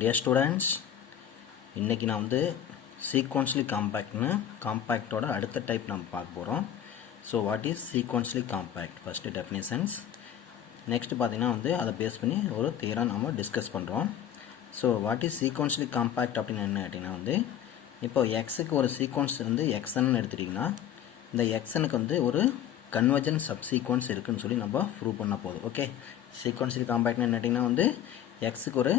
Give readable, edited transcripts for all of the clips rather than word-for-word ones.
Dear students, இன்னைக்கு நான் வந்து sequentially compactனு compactோட அடுத்த டைப் நம்ம பார்க்க போகிறோம். So what is sequentially compact? First definitions. Next பார்த்தீங்கன்னா வந்து அதை பேஸ் பண்ணி ஒரு தியரம் நம்ம டிஸ்கஸ் பண்ணுறோம். So what is sequentially compact அப்படின்னு என்ன கேட்டிங்கன்னா வந்து இப்போ எக்ஸுக்கு ஒரு சீக்வன்ஸ் வந்து எக்ஸ்ன்னு எடுத்துட்டிங்கன்னா இந்த எக்ஸனுக்கு வந்து ஒரு கன்வர்ஜன் சப்சீக்வன்ஸ் இருக்குதுன்னு சொல்லி நம்ம ப்ரூவ் பண்ண போதும். ஓகே, sequentially compactனு என்ன கேட்டிங்கன்னா வந்து எக்ஸுக்கு ஒரு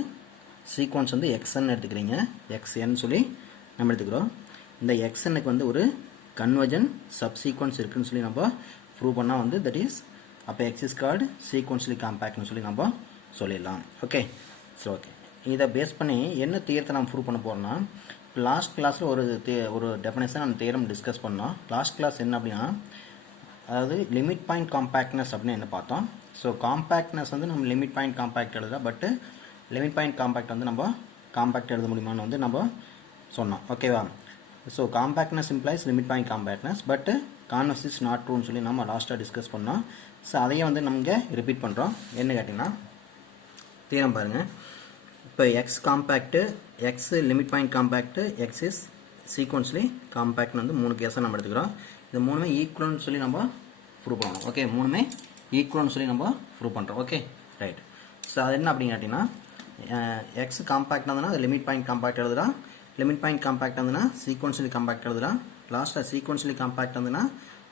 சீக்வன்ஸ் வந்து எக்ஸ்ன்னு எடுத்துக்கிறீங்க, எக்ஸ்என்னு சொல்லி நம்ம எடுத்துக்கிறோம். இந்த எக்ஸ்என்னுக்கு வந்து ஒரு கன்வர்ஜன் சப்சீக்வன்ஸ் இருக்குன்னு சொல்லி நம்ம ப்ரூவ் பண்ணால் வந்து தட் இஸ் அப்போ எக்ஸ் இஸ் கால்டு சீக்வன்ஸ்லி காம்பேக்ட்னு சொல்லி நம்ம சொல்லிடலாம். ஓகே, ஸோ ஓகே, இதை பேஸ் பண்ணி என்ன தியரத்தை நம்ம ப்ரூவ் பண்ண போகிறோம்னா லாஸ்ட் கிளாஸில் ஒரு டெஃபினேஷன் அந்த தியரம் டிஸ்கஸ் பண்ணோம். லாஸ்ட் கிளாஸ் என்ன அப்படின்னா அதாவது லிமிட் பாயிண்ட் காம்பேக்ட்னஸ் அப்படின்னு என்ன பார்த்தோம். ஸோ காம்பேக்ட்னஸ் வந்து நம்ம லிமிட் பாயிண்ட் காம்பேக்ட் எழுதலாம், பட்டு லிமிட் பாயிண்ட் காம்பேக்ட் வந்து நம்ம காம்பேக்ட் எழுத முடியுமான்னு வந்து நம்ம சொன்னோம். ஓகேவா? So compactness implies limit point compactness, but converse is not ட்ரூன்னு சொல்லி நம்ம லாஸ்ட்டாக டிஸ்கஸ் பண்ணோம். ஸோ அதையே வந்து நம்ம ரிப்பீட் பண்ணுறோம். என்ன கேட்டிங்கன்னா தீரம் பாருங்கள். இப்போ X compact, X limit point compact, X is sequentially காம்பேக்ட்னு வந்து 3 கேஸாக நம்ம எடுத்துக்கிறோம். இது 3மே ஈக்குவல்னு சொல்லி நம்ம ப்ரூவ் பண்ணணும். ஓகே, 3மே ஈக்குவல்னு சொல்லி நம்ம ப்ரூவ் பண்ணுறோம். Okay, right. ஸோ அது என்ன அப்படின்னு கேட்டிங்கன்னா எக்ஸ் காம்பேக்ட் இருந்ததுன்னா அது லிமிட் பாயிண்ட் காம்பேக்ட் எழுதுலாம், லிமிட் பாயிண்ட் காம்பேக்ட் இருந்ததுன்னா சீக்வன்ஸ்லி காம்பேக்ட் எழுதலாம், லாஸ்ட்டில் சீக்வன்ஸ்லி காம்பேக்ட் இருந்ததுன்னா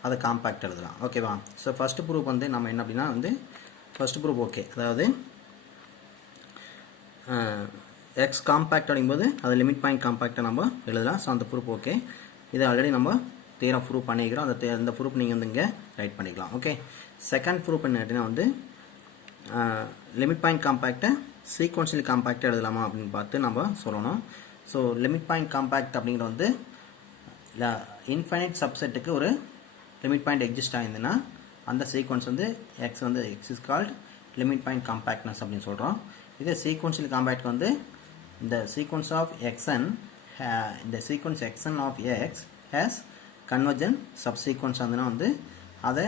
அதை காம்பேக்ட் எழுதலாம். ஓகேவா? ஸோ ஃபஸ்ட்டு ப்ரூஃப் வந்து நம்ம என்ன அப்படின்னா வந்து ஃபஸ்ட்டு ப்ரூஃப் ஓகே, அதாவது எக்ஸ் காம்பேக்ட் அப்படிங்கும்போது அது லிமிட் பாயிண்ட் காம்பேக்டை நம்ம எழுதலாம். ஸோ அந்த ப்ரூஃப் ஓகே, இதை ஆல்ரெடி நம்ம தேரம் ப்ரூஃப் பண்ணிக்கிறோம். அந்த ப்ரூஃப் நீங்கள் வந்து இங்கே ரைட் பண்ணிக்கலாம். ஓகே, செகண்ட் ப்ரூஃப் என்ன கேட்டிங்கன்னா வந்து லிமிட் பாயிண்ட் காம்பேக்டை சீக்வன்ஸ்லி காம்பேக்டாக எழுதலாமா அப்படின்னு பார்த்து நம்ம சொல்லணும். ஸோ லிமிட் பாயிண்ட் காம்பேக்ட் அப்படிங்கிற வந்து இன்ஃபைனைட் சப்செட்டுக்கு ஒரு லிமிட் பாயிண்ட் எக்ஸிஸ்ட் ஆகிருந்துன்னா அந்த சீக்வன்ஸ் வந்து எக்ஸ் வந்து x is called limit point compactness அப்படின்னு சொல்கிறோம். இதே சீக்வன்ஸ்லி காம்பேக்ட் வந்து இந்த சீக்வன்ஸ் ஆஃப் எக்ஸ்என், இந்த sequence x n of x has convergent subsequence வந்துன்னா வந்து அதை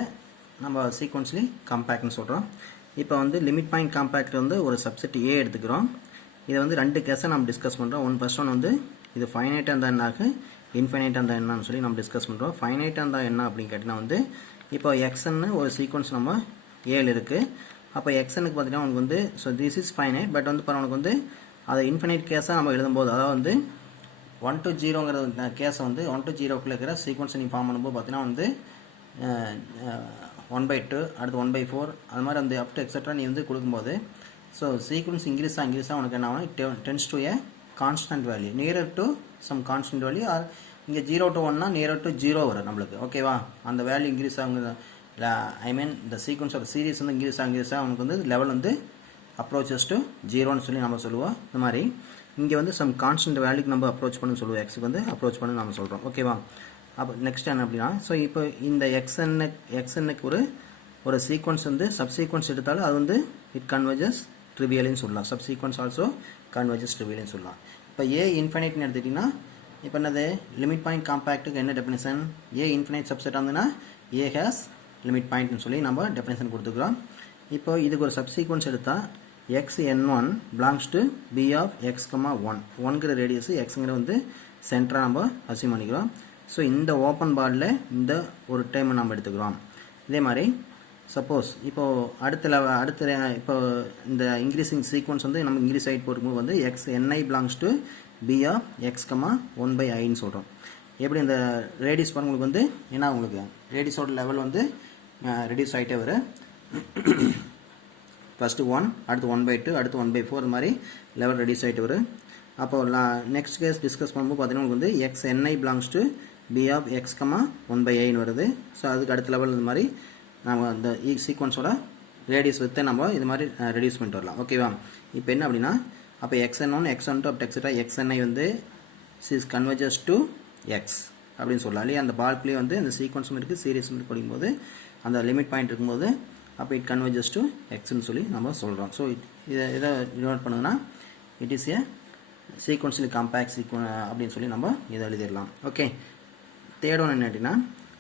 நம்ம சீக்வன்ஸ்லி காம்பேக்ட்னு சொல்கிறோம். இப்போ வந்து லிமிட் பாயிண்ட் காம்பேக்ட் வந்து ஒரு சப்செட் ஏ எடுத்துக்கிறோம். இதை வந்து 2 கேஸை நம்ம டிஸ்கஸ் பண்ணுறோம். ஃபர்ஸ்ட் ஒன் வந்து இது ஃபைனைட்டாக இருந்தால் என்னாக்கு, இன்ஃபைனைட்டாக இருந்தால் என்னன்னு சொல்லி நம்ம டிஸ்கஸ் பண்ணுறோம். ஃபைனைட்டாக இருந்தால் என்ன அப்படின்னு கேட்டிங்கன்னா வந்து இப்போ எக்ஸ்ன்னு ஒரு சீக்வன்ஸ் நம்ம ஏழு இருக்குது. அப்போ எக்ஸ்னுக்கு பார்த்தீங்கன்னா உனக்கு வந்து so this is finite, but வந்து இப்போ உனக்கு வந்து அதை இன்ஃபைனைட் கேஸாக நம்ம எழுதும்போது அதாவது வந்து 1 to 0ங்கிற கேஸை வந்து 1 to 0க்குள்ளே இருக்கிற சீக்வன்ஸை நீ ஃபார்ம் பண்ணும்போது பார்த்தீங்கன்னா வந்து 1/2 அடுத்து 1/4 அது மாதிரி அந்த அப் டு எக்ஸெட்ரா நீ வந்து கொடுக்கும்போது ஸோ சீக்வன்ஸ் இன்க்ரீஸாக உனக்கு என்ன ஆகும், it tends to a constant value nearer to some constant value, or இங்கே 0 to 1னா நியரர் டு 0 வரும் நம்மளுக்கு. ஓகேவா? அந்த வேல்யூ இன்க்ரீஸ் ஆகுங்க, ஐ மீன் இந்த சீக்வன்ஸ் ஆஃப் சீரிஸ் வந்து இன்க்ரீஸ் ஆக அவனுக்கு வந்து லெவல் வந்து அப்ரோச்சஸ் டு 0ன்னு சொல்லி நம்ம சொல்லுவோம். இந்த மாதிரி இங்கே வந்து சம் கான்ஸ்டன்ட் வேல்யூக்கு நம்ம அப்ரோச் பண்ணு சொல்லுவோம், எக்ஸுக்கு வந்து அப்ரோச் பண்ணு நம்ம சொல்கிறோம். ஓகேவா? அப்போ நெக்ஸ்ட் என்ன அப்படின்னா ஸோ இப்போ இந்த எக்ஸ்என்னுக்கு ஒரு சீக்வன்ஸ் வந்து சப்சீக்வன்ஸ் எடுத்தாலும் அது வந்து இட் கன்வர்ஜஸ் ட்ரிவியல்னு சொல்லலாம். சப்சீக்வன்ஸ் ஆல்சோ கன்வர்ஜஸ் ட்ரிவியல்னு சொல்லலாம். இப்போ ஏ இன்ஃபைனைட்னு எடுத்துக்கிட்டிங்கன்னா இப்போ என்னது லிமிட் பாயிண்ட் காம்பேக்ட்டுக்கு என்ன டெஃபினேஷன், ஏ இன்ஃபைனைட் சப்செட் இருந்ததுன்னா ஏ ஹேஸ் லிமிட் பாயிண்ட்னு சொல்லி நம்ம டெஃபினேஷன் கொடுத்துக்கிறோம். இப்போ இதுக்கு ஒரு சப்சீக்வன்ஸ் எடுத்தால் X n1 belongs to B of X, 1ங்கிற ரேடியஸ் எக்ஸுங்கிற வந்து சென்டராக நம்ம அசியூம் பண்ணிக்கிறோம். ஸோ இந்த ஓப்பன் பார்டில் இந்த ஒரு டைம் நம்ம எடுத்துக்கிறோம். இதே மாதிரி சப்போஸ் இப்போது இப்போ இந்த இன்க்ரீஸிங் சீக்வன்ஸ் வந்து நம்ம இன்க்ரீஸ் ஆகிட்டு போகும்போது வந்து X ni belongs to B of X, 1/iன்னு சொல்கிறோம். எப்படி இந்த ரேடியஸ் பாருங்க உங்களுக்கு வந்து ஏன்னா உங்களுக்கு ரேடியஸோட லெவல் வந்து ரெடியூஸ் ஆகிட்டே வரும். ஃபஸ்ட்டு 1, அடுத்து 1/2, அடுத்து 1/4 இது மாதிரி லெவல் ரெடியூஸ் ஆகிட்டு வரும். அப்போ நெக்ஸ்ட் கேஸ் டிஸ்கஸ் பண்ணும்போது பார்த்தீங்கன்னா உங்களுக்கு வந்து X ni belongs to B of X, 1/iன்னு வருது. ஸோ அதுக்கு அடுத்த லெவல் இது மாதிரி நம்ம இந்த சீக்வன்ஸோட ரேடியஸ் வித்து நம்ம இது மாதிரி ரெடியூஸ் பண்ணிட்டு வரலாம். ஓகேவா? இப்போ என்ன அப்படின்னா அப்போ xn1, xn2 அப் எக்ஸெட்ரா xni வந்து இஸ் கன்வர்ஜஸ் டு எக்ஸ் அப்படின்னு சொல்லலாம் இல்லையா? அந்த பால்குள்ளேயே வந்து இந்த சீக்வன்ஸும் இருக்குது, சீரியஸும் படிக்கும்போது அந்த லிமிட் பாயிண்ட் இருக்கும்போது அப்போ இட் கன்வர்ஜஸ் டு எக்ஸ்ன்னு சொல்லி நம்ம சொல்கிறோம். ஸோ இதை டினோட் பண்ணுதுன்னா இட் இஸ் ஏ சீக்வன்ஸ்லி காம்பேக்ட் அப்படின்னு சொல்லி நம்ம இதை எழுதிடலாம். ஓகே, தேர்ட் ஒன் என்ன அப்படின்னா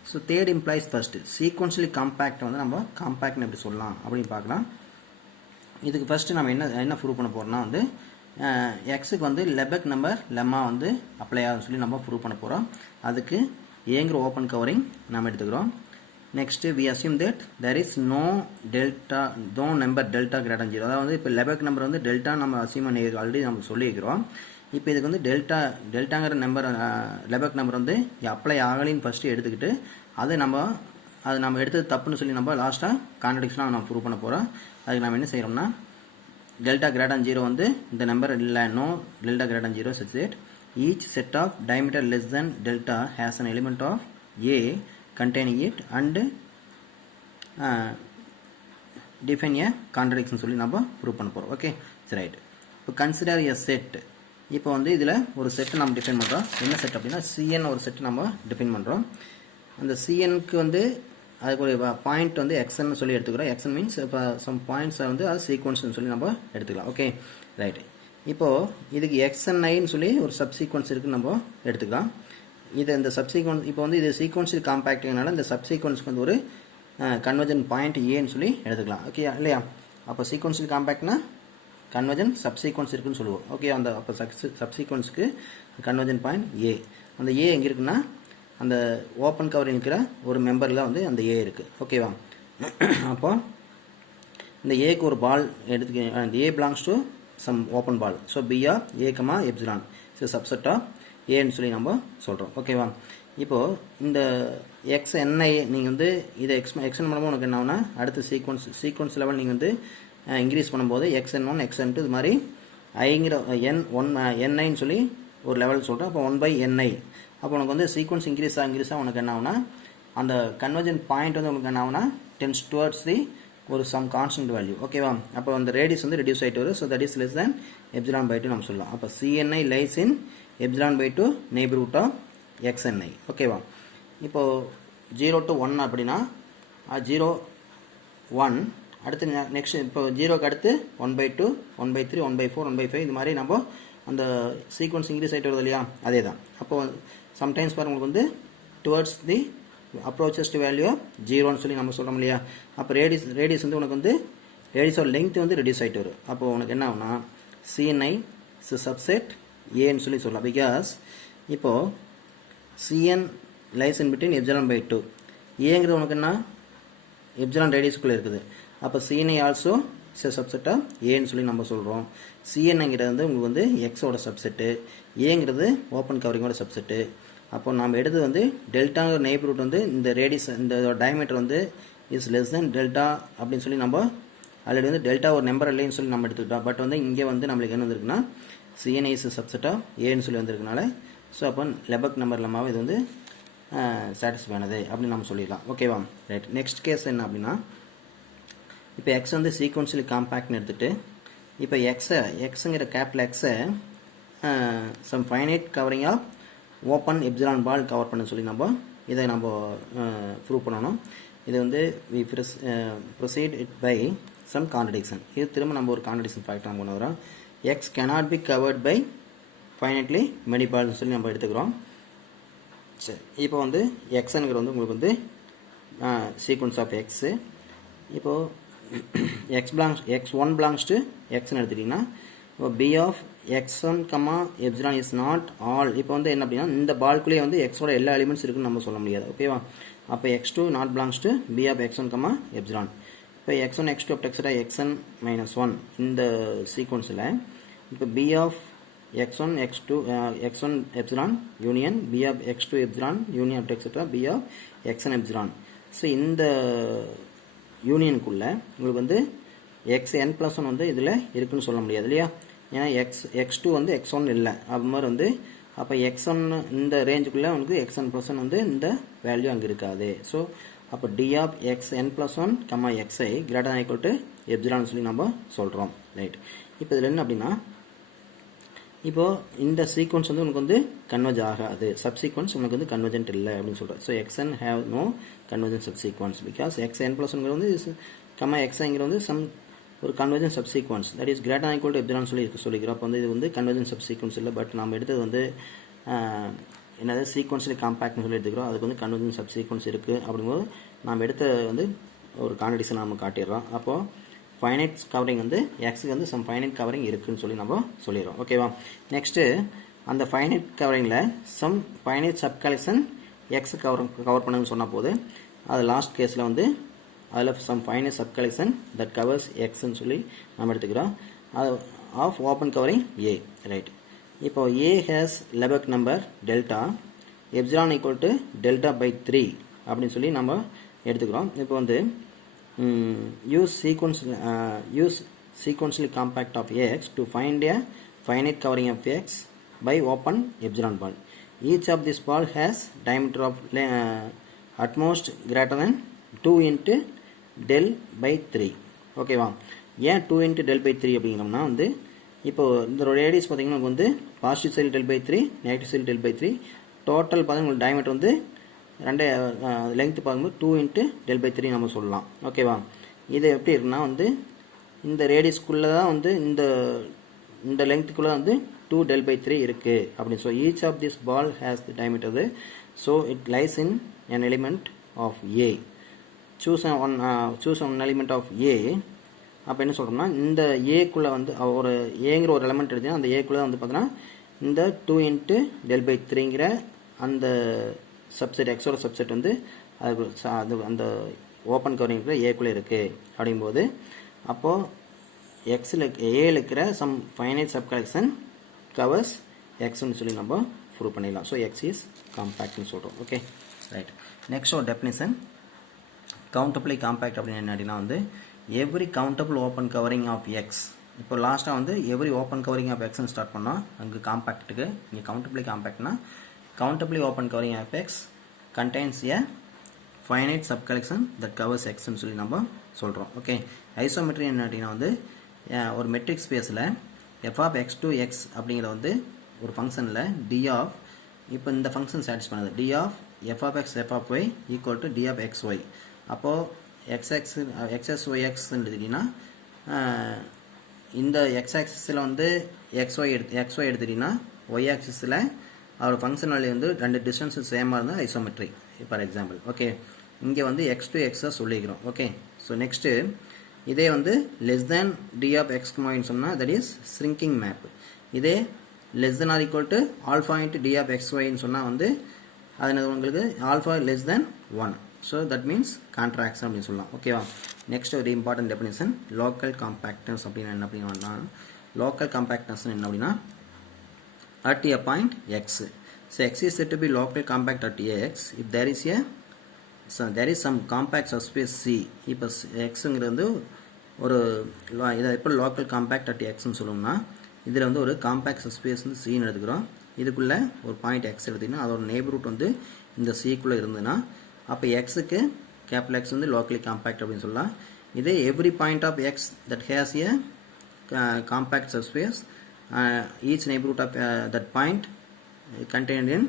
so third implies first sequentially compact வந்து நம்ம காம்பேக்ட்னு எப்படி சொல்லலாம் அப்படின்னு பார்க்கலாம். இதுக்கு ஃபஸ்ட்டு நம்ம என்ன ப்ரூவ் பண்ண போகிறோம்னா வந்து எக்ஸுக்கு வந்து லெபக் நம்பர் லெம்மா வந்து அப்ளை ஆகும்னு சொல்லி நம்ம ப்ரூவ் பண்ண போகிறோம். அதுக்கு ஏங்கிற ஓப்பன் கவரிங் நம்ம எடுத்துக்கிறோம். Next we assume that there is no number delta greater 0. அதாவது இப்போ லெபக் நம்பர் வந்து டெல்டா நம்ம அசியூம் பண்ணி ஆல்ரெடி நம்ம சொல்லியிருக்கிறோம். இப்போ இதுக்கு வந்து டெல்டாங்கிற நம்பர் லெபக் நம்பர் வந்து அப்ளை ஆகலின்னு ஃபஸ்ட்டு எடுத்துக்கிட்டு அது நம்ம எடுத்தது தப்புன்னு சொல்லி நம்ம லாஸ்ட்டாக கான்ட்ரடிக்ஷனாக நம்ம ப்ரூவ் பண்ண போகிறோம். அதுக்கு நம்ம என்ன செய்கிறோம்னா delta greater than 0 வந்து இந்த நம்பர் இல்லை, no delta greater than 0 such that each set of diameter less than delta has an element of A containing it and define a contradiction சொல்லி நம்ம ப்ரூவ் பண்ண போகிறோம். ஓகே சரி ரைட். இப்போ consider a set. இப்போ வந்து இதில் ஒரு செட்டை நம்ம டிஃபைன் பண்ணுறோம். என்ன செட் அப்படின்னா சிஎன் ஒரு செட் நம்ம டிஃபைன் பண்ணுறோம். அந்த சிஎனுக்கு வந்து அதுக்கு ஒரு பாயிண்ட் வந்து எக்ஸ்ன்னு சொல்லி எடுத்துக்கிறோம். எக்ஸ்என் மீன்ஸ் இப்போ சம் பாயிண்ட்ஸை வந்து அது சீக்வன்ஸ்னு சொல்லி நம்ம எடுத்துக்கலாம். Okay right. இப்போது இதுக்கு எக்ஸ்என்ஐன்னு சொல்லி ஒரு சப்சீக்வன்ஸ் இருக்குன்னு நம்ம எடுத்துக்கலாம். இது இந்த சப்சீக்வன்ஸ் இப்போ வந்து இது சீக்வன்ஸில் காம்பேக்ட்னால இந்த சப்சீக்வன்ஸ்க்கு வந்து ஒரு கன்வர்ஜன் பாயிண்ட் ஏன்னு சொல்லி எடுத்துக்கலாம். ஓகே இல்லையா? அப்போ சீக்வன்ஸில் காம்பேக்ட்னா கன்வர்ஜன் சப்சீக்வன்ஸ் இருக்குன்னு சொல்லுவோம். ஓகே அந்த அப்போ சப்சீக்வன்ஸுக்கு கன்வர்ஜன் பாயிண்ட் ஏ. அந்த ஏ எங்கே இருக்குன்னா அந்த ஓப்பன் கவரிங் இருக்கிற ஒரு மெம்பரில் வந்து அந்த ஏ இருக்குது. ஓகேவா? அப்போ இந்த ஏக்கு ஒரு பால் எடுத்துக்க, அந்த A belongs to some open ball. So B of A comma epsilon so subset of ஏன்னு சொல்லி நம்ம சொல்கிறோம். ஓகேவா? இப்போது இந்த எக்ஸ்என்ஐ நீங்கள் வந்து இதை எக்ஸ்என் பண்ணும்போது உனக்கு என்ன ஆகுனா அடுத்த சீக்வன்ஸ் லெவல் நீங்கள் வந்து இன்க்ரீஸ் பண்ணும்போது எக்ஸ்என்1 எக்ஸ்என்2 இது மாதிரி ஐங்கிற என்ஐன்னு சொல்லி ஒரு லெவல் சொல்கிறோம். அப்போ 1/ni. அப்போ உனக்கு வந்து சீக்வன்ஸ் இன்க்ரீஸாக உனக்கு என்ன ஆகுனா அந்த கன்வர்ஜன் பாயிண்ட் வந்து உங்களுக்கு என்ன ஆகுனா டென்ஸ் டுவர்ட்ஸ் தி ஒரு சம் கான்ஸ்டன்ட் வேல்யூ. ஓகேவா? அப்போ அந்த ரேடியஸ் வந்து ரெடியூஸ் ஆகிட்டு வரும். So that is less than ε/2 நம்ம சொல்லலாம். அப்போ C N I lies in ε/2 neighbourhood of X N I. ஓகேவா? இப்போது 0 to 1 அப்படின்னா 0 1 அடுத்து நெக்ஸ்ட் இப்போ 0க்கு அடுத்து 1/2 1/3 1/4 1/5 இது மாதிரி நம்ம அந்த சீக்வன்ஸ் இன்க்ரீஸ் ஆகிட்டு வருது இல்லையா? அதே தான். அப்போது சம்டைம்ஸ் பாருங்க உங்களுக்கு வந்து towards the approaches to value 0ன்னு சொல்லி நம்ம சொல்கிறோம் இல்லையா? அப்போ ரேடியஸ் வந்து உனக்கு வந்து ரேடியஸோட லெங்த் வந்து ரெடியூஸ் ஆகிட்டு வரும். அப்போது உனக்கு என்ன ஆகுனா சிஎன்ஐ சப்செட் ஏன்னு சொல்லி சொல்லலாம். பிகாஸ் இப்போது சிஎன் லைஸ் இன் பிட்வீன் ε/2 ஏங்கிறது உனக்கு என்ன எப்சிலான் ரேடியஸ்க்குள்ளே இருக்குது. அப்போ சிஎன்ஐ ஆல்சோ சப்செட் ஆஃப் ஏன்னு சொல்லி நம்ம சொல்கிறோம். சிஎன்ஐங்கிறது வந்து உங்களுக்கு வந்து எக்ஸோட சப்செட்டு, ஏங்கிறது ஓப்பன் கவரிங்கோட சப்செட்டு. அப்போ நம்ம எடுத்தது வந்து டெல்டாங்கிற நெய்பர்ஹுட் வந்து இந்த ரேடியஸ் இந்த டயமீட்டர் வந்து இஸ் லெஸ் தென் டெல்டா அப்படின்னு சொல்லி நம்ம ஆல்ரெடி வந்து டெல்டா ஒரு நம்பர் இல்லைன்னு சொல்லி நம்ம எடுத்துக்கிட்டோம். பட் வந்து இங்கே வந்து நம்மளுக்கு என்ன வந்திருக்குன்னா சிஎன்ஐ இஸ் சப்செட் ஆஃப் ஏன்னு சொல்லி வந்திருக்கனால ஸோ அப்போ லெபக் நம்பர் லெம்மாவை இது வந்து சாட்டிஸ்ஃபை ஆனது அப்படின்னு நம்ம சொல்லிடலாம். ஓகேவா? ரைட். நெக்ஸ்ட் கேஸ் என்ன அப்படின்னா இப்போ எக்ஸ் வந்து சீக்வன்ஷியலி காம்பேக்ட்னு எடுத்துகிட்டு இப்போ எக்ஸுங்கிற கேபிட்டல் எக்ஸை some finite covering of open epsilon ball cover பண்ண சொல்லி நம்ம இதை நம்ம ப்ரூவ் பண்ணணும். இது வந்து we proceed it by some contradiction. இது திரும்ப நம்ம ஒரு கான்ட்ரடிக்ஷன் ஃபேக்டர் நம்ம கொண்டு வரோம். X cannot be covered by finitely many balls சொல்லி நம்ம எடுத்துக்கிறோம். சரி, இப்போ வந்து எக்ஸுங்கிற வந்து உங்களுக்கு வந்து சீக்வன்ஸ் ஆஃப் எக்ஸு. இப்போது x1 belongs to xன்னு எடுத்துட்டிங்கன்னா இப்போ b of x1, epsilon is not all. இப்போ வந்து என்ன அப்படின்னா இந்த பால்குள்ளேயே வந்து எக்ஸோட எல்லா எலிமெண்ட்ஸ் இருக்குன்னு நம்ம சொல்ல முடியாது. ஓகேவா? அப்போ x2 not belongs to b of x1, epsilon. இப்போ x1 x2 up to xn minus 1 இந்த சீக்வன்ஸில் இப்போ b of x1 x2 x1 epsilon union b of x2 epsilon union up to b of xn epsilon. So இந்த யூனியனுக்குள்ளே உங்களுக்கு வந்து xn+1 வந்து இதில் இருக்குன்னு சொல்ல முடியாது இல்லையா? ஏன்னா x2 வந்து x1 இல்லை. அது மாதிரி வந்து அப்போ x1 இந்த ரேஞ்சுக்குள்ளே உங்களுக்கு xn+1 வந்து இந்த வேல்யூ அங்கே இருக்காது. ஸோ அப்போ d of xn+1, xi greater than equal to epsilon சொல்லி நம்ம சொல்கிறோம். ரைட். இப்போ இதில் என்ன அப்படின்னா இப்போது இந்த சீக்வன்ஸ் வந்து உனக்கு வந்து கன்வர்ஜ் ஆகாது. சப்சீக்வன்ஸ் உனக்கு வந்து கன்வர்ஜென்ட் இல்லை அப்படின்னு சொல்கிறேன். So xn have no convergent subsequence because xn+1 வந்து xiங்கிற வந்து சம் ஒரு convergent subsequence that is greater than equal to epsilon சொல்லி சொல்லிக்கிறோம். அப்போ வந்து இது வந்து கன்வர்ஜென்ட் சப்சீக்வன்ஸ் இல்லை. பட் நம்ம எடுத்தது வந்து என்னது சீக்வன்ஸில் காம்பேக்ட்னு சொல்லி எடுத்துக்கிறோம். அதுக்கு வந்து கன்வர்ஜென்ட் சப்சீக்வன்ஸ் இருக்குது. அப்படிங்கும்போது நாம் எடுத்த வந்து ஒரு கான்ட்ரடிக்ஷன் நம்ம காட்டிடுறோம். அப்போது ஃபைனைட் கவரிங் வந்து எக்ஸுக்கு வந்து சம் ஃபைனைட் கவரிங் இருக்குன்னு சொல்லி நம்ம சொல்லிடுறோம். ஓகேவா? நெக்ஸ்ட்டு அந்த ஃபைனைட் கவரிங்கில் some finite subcollection X cover பண்ணுன்னு சொன்னால் போது அது லாஸ்ட் கேஸில் வந்து அதில் some finite subcollection that covers எக்ஸ்ன்னு சொல்லி நம்ம எடுத்துக்கிறோம். அது of open covering A. Right. இப்போ A has Lebesgue number delta epsilon equal to delta by 3 அப்படின்னு சொல்லி நம்ம எடுத்துக்கிறோம். இப்போ வந்து use sequentially compact of x to find a finite covering of x by open epsilon ball. Each of this ball has diameter of at most greater than 2 into del by 3. ஓகேவா? ஏன் 2 into del by 3 அப்படிங்கிறோம்னா வந்து இப்போ இந்த radius பார்த்தீங்கன்னா வந்து positive side del by 3 negative side del by 3 total பார்த்தீங்கன்னா உங்களுக்கு diameter வந்து ரெண்டே லெங்க்த்து பார்க்கும்போது 2 into del by 3 நம்ம சொல்லலாம். ஓகேவா? இது எப்படி இருக்குன்னா வந்து இந்த ரேடியஸ்க்குள்ளே தான் வந்து இந்த லெங்க்த்துக்குள்ளே வந்து 2 del by 3 இருக்குது அப்படின்னு. So each of this ball has the diameter. So it lies in an element of A. choose one element of A. அப்போ என்ன சொல்கிறோம்னா இந்த ஏக்குள்ளே வந்து ஒரு ஏங்கிற ஒரு எலமெண்ட் எடுத்தீங்கன்னா அந்த ஏக்குள்ளே வந்து பார்த்தோன்னா இந்த 2 into del by 3ங்கிற அந்த சப்செட் எக்ஸோட சப்செட் வந்து அது அந்த ஓப்பன் கவரிங்கிற ஏக்குள்ளே இருக்குது அப்படிங்கும்போது அப்போது எக்ஸில் ஏல இருக்கிற some finite subcollection covers எக்ஸ்ன்னு சொல்லி நம்ம ப்ரூவ் பண்ணிடலாம். ஸோ எக்ஸ் இஸ் காம்பேக்ட்னு சொல்கிறோம். Okay, right. நெக்ஸ்ட் ஒரு டெஃபினிஷன் கவுண்டபிளி காம்பேக்ட் அப்படின்னு என்ன அப்படின்னா வந்து every countable open covering of X. இப்போ லாஸ்ட்டாக வந்து எவ்ரி ஓப்பன் கவரிங் ஆஃப் எக்ஸ்ன்னு ஸ்டார்ட் பண்ணோம். அங்கே காம்பேக்ட்டுக்கு இங்கே கவுண்டபிளி காம்பேக்ட்னா countably open covering of X contains a finite subcollection that covers எக்ஸ்ன்னு சொல்லி நம்ம சொல்கிறோம். ஓகே, ஐசோமெட்ரி என்ன அப்படின்னா வந்து ஒரு மெட்ரிக் ஸ்பேஸில் f of x to x அப்படிங்கிற வந்து ஒரு ஃபங்க்ஷனில் டி ஆஃப் இப்போ இந்த ஃபங்க்ஷன் சாட்டிஸ் பண்ணுது d of f of x f of y equal to d of x y. அப்போது எக்ஸ்எஸ் ஒய்எக்ஸ்ன்னு எடுத்துக்கிட்டிங்கன்னா இந்த எக்ஸ் ஆக்சிஸில் வந்து எக்ஸ்ஒய் எடுத்துக்கிட்டிங்கன்னா ஒய் ஆக்சிஸில் அவர் ஃபங்க்ஷன் வேல்யூ வந்து ரெண்டு டிஸ்டன்ஸு சேமாக இருந்தால் ஐசோமெட்ரி ஃபார் எக்ஸாம்பிள். ஓகே, இங்கே வந்து எக்ஸ் டு எக்ஸாக சொல்லிக்கிறோம். ஓகே, ஸோ நெக்ஸ்ட்டு இதே வந்து less than T of X ஒய்ன்னு சொன்னால் தட் இஸ் ஸ்ரிங்கிங் மேப். இதே less than or equal to alpha into T of X ஒய்ன்னு சொன்னால் வந்து அது உங்களுக்கு alpha less than 1. So that means contracts அப்படின்னு சொல்லலாம். ஓகேவா? நெக்ஸ்ட் ஒரு இம்பார்ட்டன்ட் டெஃபினிஷன் லோக்கல் காம்பேக்டன்ஸ் அப்படின்னா என்ன அப்படின்னா லோக்கல் காம்பேக்டன்ஸ் என்ன அப்படின்னா at a point x. So x is said to be local compact at x if there is some compact subspace C. இப்போ xங்கிறது வந்து ஒரு இதை இப்போ லோக்கல் காம்பேக்ட் அட் எக்ஸ்ன்னு சொல்லணும்னா இதில் வந்து ஒரு காம்பேக்ட் சப்ஸ்பேஸ் வந்து சின்னு எடுத்துக்கிறோம். இதுக்குள்ளே ஒரு பாயிண்ட் எக்ஸ் எடுத்திங்கன்னா அதோட நெய்பர்ஹுட் வந்து இந்த சிக்குள்ளே இருந்ததுன்னா அப்போ எக்ஸுக்கு கேபிட்டல் எக்ஸ் வந்து லோக்கலி காம்பேக்ட் அப்படின்னு சொல்லலாம். இதே every point of x that has a compact subspace each neighborhood of that point contained in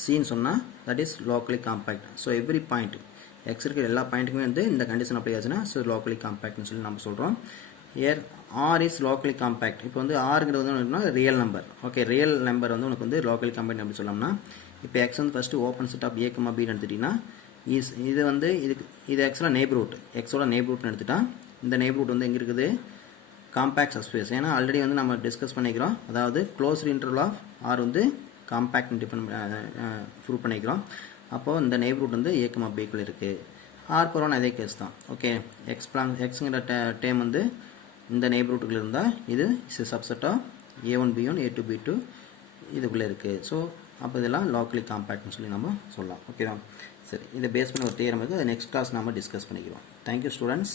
C ன்னு சொன்னால் that is locally compact. so every point x இருக்கிற எல்லா பாயிண்ட்டுக்குமே வந்து இந்த கண்டிஷன் அப்ளை ஆச்சுன்னா ஸோ locally compactனு சொல்லி நம்ம சொல்கிறோம். here r is locally compact. இப்போ வந்து rங்கிறது வந்து real number. Okay, real number வந்து உனக்கு வந்து locally compact அப்படி சொல்லலாம்னா இப்போ x வந்து first open set of a, b எடுத்துட்டிங்கன்னா இது வந்து இது ஆக்சுவலாக நெய்பர்ஹுட் எக்ஸோட நெய்பர்ஹுட்னு எடுத்துட்டா இந்த நெய்பர்ஹுட் வந்து எங்கே இருக்குது காம்பேக்ட் சப்ஸ்பேஸ். ஏன்னா ஆல்ரெடி வந்து நம்ம டிஸ்கஸ் பண்ணிக்கிறோம். அதாவது க்ளோஸ்டு இன்டர்வல் ஆஃப் ஆர் வந்து காம்பேக்ட் ப்ரூவ் பண்ணிக்கிறோம். அப்போது இந்த நெய்பர்ஹுட் வந்து a, bக்குள்ளே இருக்குது. ஆர் பரவான அதே கேஸ் தான். ஓகே, எக்ஸுங்கிற டேம் வந்து இந்த நெய்பர்ஹுட்டுக்குள்ளே இருந்தால் இது subset of a1 b1 a2 b2 இதுக்குள்ளே இருக்குது. ஸோ அப்போ இதெல்லாம் லோக்கலி காம்பேக்ட்னு சொல்லி நம்ம சொல்லலாம். ஓகேவா? சரி, இதை பேஸ் பண்ண ஒரு தியரம் இருக்குது. அதை நெக்ஸ்ட் கிளாஸ் நம்ம டிஸ்கஸ் பண்ணிக்கிறோம். Thank you students.